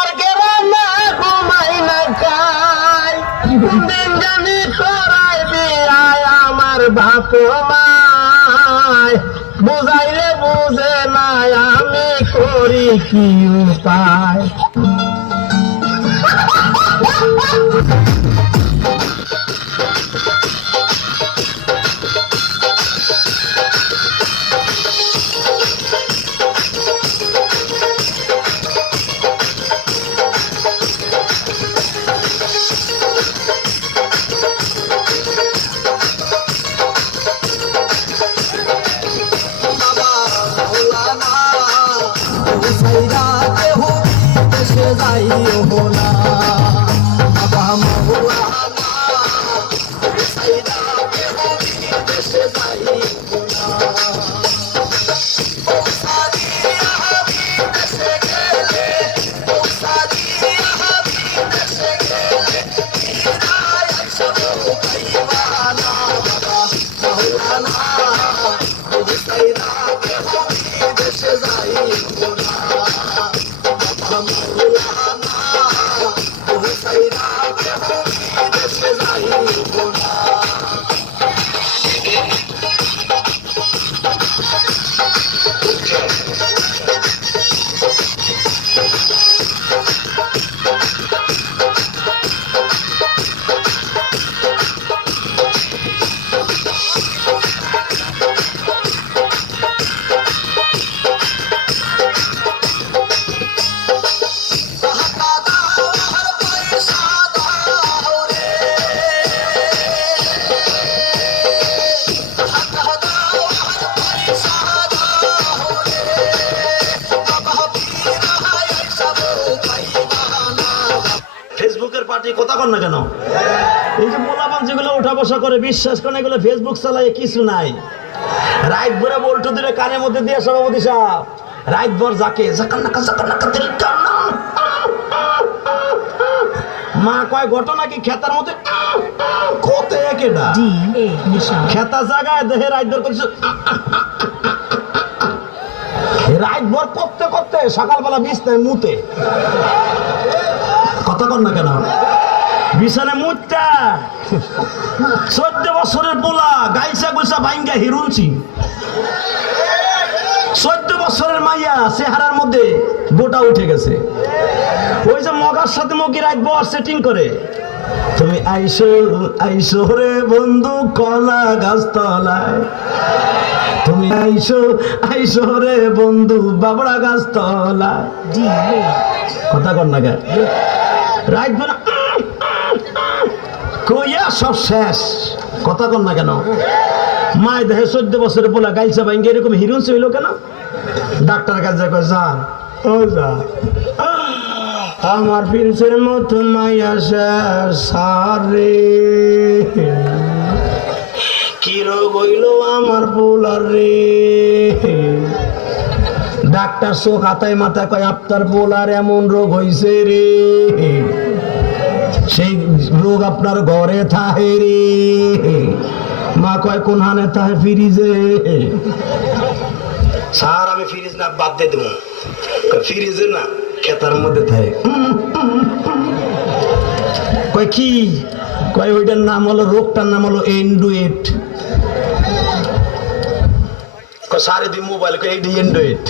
আর গেরামে ঘুমাই না খাই দিন জানি করাই বিয়ায় আমার বাপ মায় বুঝাইলে বুঝে না আমি করি কি উপায় ফেসবুকের পার্টি কথা কন না কেন এই যে মোলাপান যেগুলো উঠা বসা করে বিশ্বাস করেন এগুলো ফেসবুক চালায় কিছু নাই রাত ভরে বল্টু দিলে কানের মধ্যে দিয়ে সভাপতি সাহেব রাত ভর যাকে মা কয় ঘটনা কি খেতার মধ্যে খেতা জায়গায় দেহে রাত ভর করছে রাত ভর করতে করতে সকালবেলা বিছনায় মুতে কথা কন না কেন বিছানে মুতটা 14 বছরের পোলা গাইসা গুইসা ভাইঙ্গা হিরুনছি 14 বছরের মাইয়া চেহারার মধ্যে গোটা উঠে গেছে ওই যে মগার সাথে মগি রাখবো আর সেটিং করে তুমি আইসো আইসো রে বন্ধু কলা গাছতলায় তুমি আইসো আইসো রে বন্ধু বাবড়া গাছতলায় কথা কন না কেন রাখবো না কইয়া সব শেষ কথা কন না কেন মায় দেহে 14 বছরের পোলা গাইছা ভাঙ্গে এরকম হিরুন হইল কেন ডাক্তার কাছে কয় যান ও যা আমার প্রিন্সের মতো মাইয়া শেষ সারে কি রোগ হইল আমার পোলার রে ডাক্তার চোখ হাতায় মাথা কয় আপনার পোলার এমন রোগ হইছে রে সেই রোগ আপনার ঘরে থাহে রে মা কয় কোন হানে থাহে ফ্রিজে স্যার আমি ফ্রিজ না বাদ দিয়ে দেবো ফ্রিজে না খেতার মধ্যে থাকে কয় কি কয় ওইটার নাম হলো রোগটার নাম হলো এন্ডুয়েট সারে দি মোবাইল এইটি এন্ডুয়েট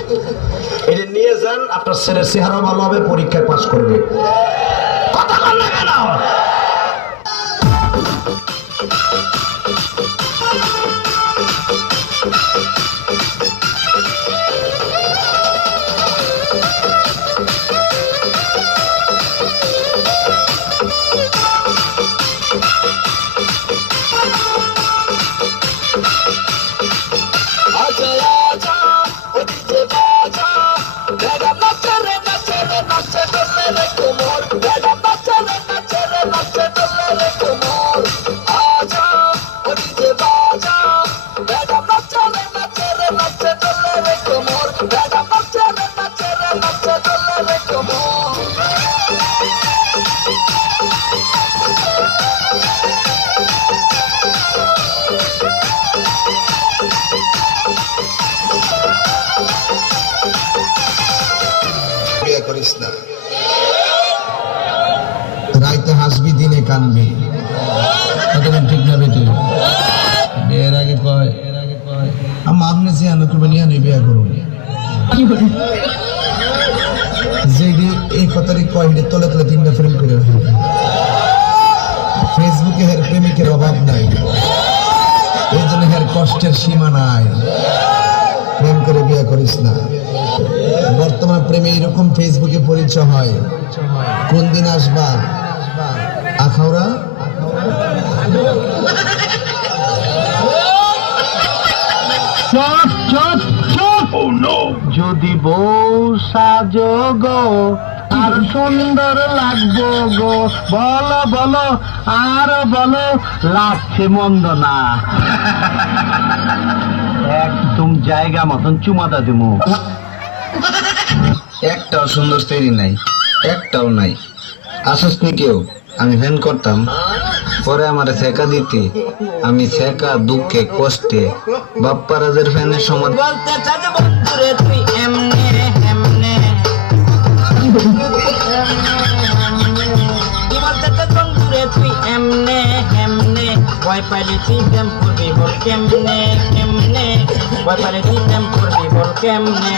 এটা নিয়ে যান আপনার ছেলের চেহারা ভালো হবে পরীক্ষায় পাস করবে কথা বল না কেন করিস না কানবে। কতক্ষণ ঠিক না বেটি? বিয়ের আগে কয় আম্মা আপনি যে আনো করবেন ইয়ানি বিয়ে করুন। যে এই কথারই কয় হিটে তলে তলে 3টা ফ্রেম করে রাখে। ফেসবুকে হের প্রেমিকের অভাব নাই, এই জন্য হের কষ্টের সীমা নাই। প্রেম করে বিয়ে করিস না। বর্তমান প্রেমে এরকম ফেসবুকে পরিচয় হয়। কোন দিন আসবা আখাউড়া? যদি বউ সাজো গো আর সুন্দর লাগবো গো, বলো বলো আর বলো, লাগছে মন্দ না। একদম জায়গা মতন চুমাদা দেবো। একটাও সুন্দর তৈরি নাই, একটাও নাই। আসস নি কেউ? আমি ফ্যান করতাম, পরে আমার ছেকা দিতে, আমি ছেকা দুঃখে কষ্টে বাপ্পারাজের ফ্যানের সময় বলতে চাই বন্ধুরে তুই এমনে এমনে, বলতে চাই বন্ধুরে তুই এমনে এমনে, ভয় পাইলে তুই প্রেম করবি বল কেমনে কেমনে, ভয় পাইলে তুই প্রেম করবি বল কেমনে।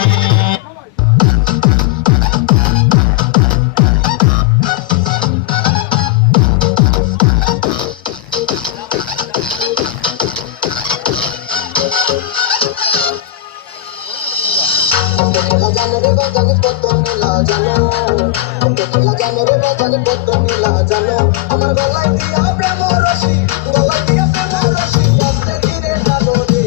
আমার গলায় দিয়া প্রেম রশি, গলায় দিয়া প্রেম রশি, আস্তে ধীরে জানো রে।